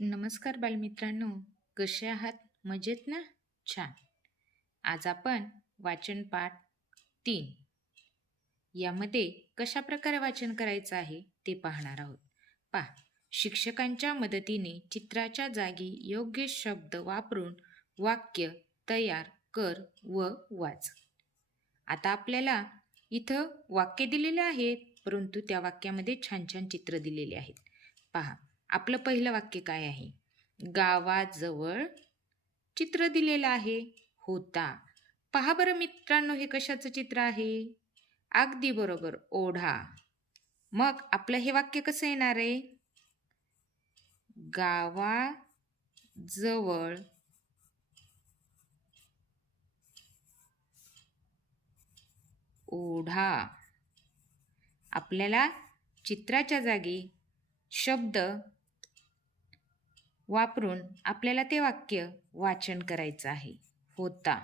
नमस्कार बालमित्रांनो. कसे आहात? मजेत ना? छान. आज आपण वाचन पाठ तीन. यामध्ये कशा प्रकारे वाचन करायचं आहे ते पाहणार आहोत. पहा. शिक्षकांच्या मदतीने चित्राच्या जागी योग्य शब्द वापरून वाक्य तयार कर व वाच. आता आपल्याला इथं वाक्य दिलेले आहेत परंतु त्या वाक्यामध्ये छान छान चित्र दिलेले आहेत. पहा. आपलं पहिलं वाक्य काय आहे? गावाजवळ चित्र दिलेलं आहे. होता. पहा बरं मित्रांनो हे कशाचं चित्र आहे? अगदी बरोबर ओढा. मग आपलं हे वाक्य कसं येणार आहे? गावाजवळ ओढा. आपल्याला चित्राच्या जागी शब्द वापरून आपल्याला ते वाक्य वाचन करायचं आहे. होता.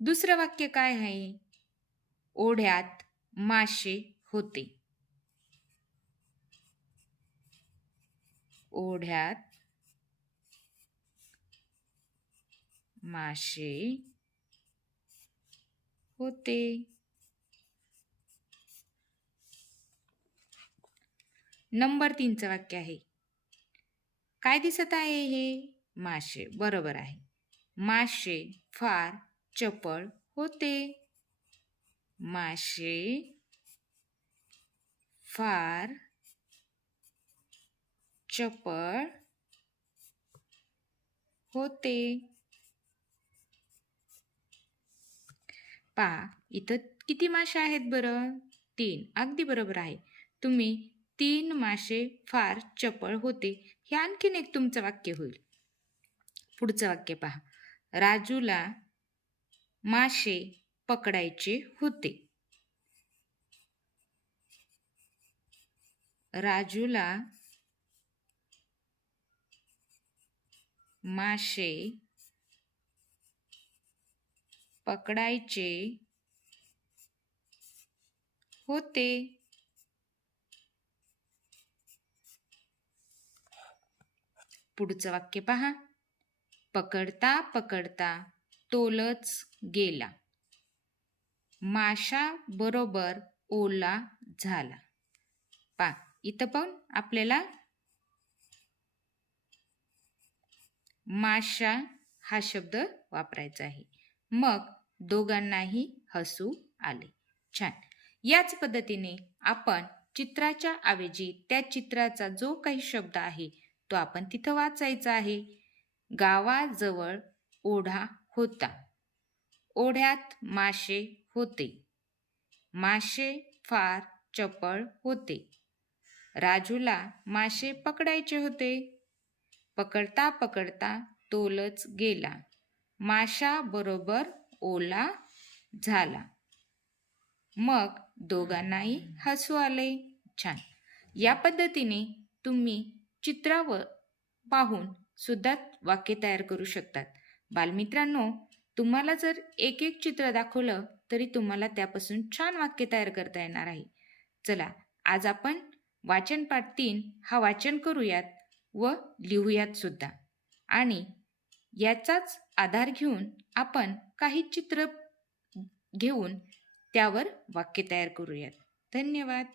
दुसरं वाक्य काय आहे? ओढ्यात मासे होते. ओढ्यात मासे होते. नंबर तीनचं वाक्य आहे. काय दिसत आहे हे? मासे बरोबर आहे. मासे फार चपळ होते. मासे फार चपळ होते. पा इथं किती मासे आहेत बरं? तीन. अगदी बरोबर आहे. तुम्ही तीन मासे फार चपळ होते. हे आणखीन एक तुमचं वाक्य होईल. पुढचं वाक्य पहा. राजूला मासे पकडायचे होते. राजूला मासे पकडायचे होते. पुढचं वाक्य पहा. पकडता पकडता तोलच गेला. माशा बरोबर ओला झाला. पा इथं पण आपल्याला माशा हा शब्द वापरायचा आहे. मग दोघांनाही हसू आले. छान. याच पद्धतीने आपण चित्राच्या ऐवजी त्या चित्राचा जो काही शब्द आहे तो आपण तिथं वाचायचा आहे. गावाजवळ ओढा होता. ओढ्यात मासे होते. मासे फार चपळ होते. राजूला मासे पकडायचे होते. पकडता पकडता तोलच गेला. माशा बरोबर ओला झाला. मग दोघांनाही हसू आले. छान. या पद्धतीने तुम्ही चित्रावर पाहून सुद्धा वाक्य तयार करू शकतात. बालमित्रांनो तुम्हाला जर एक एक चित्र दाखवलं तरी तुम्हाला त्यापासून छान वाक्य तयार करता येणार आहे. चला आज आपण वाचन पाठ तीन हा वाचन करूयात व लिहूयात सुद्धा. आणि याचाच आधार घेऊन आपण काही चित्र घेऊन त्यावर वाक्य तयार करूयात. धन्यवाद!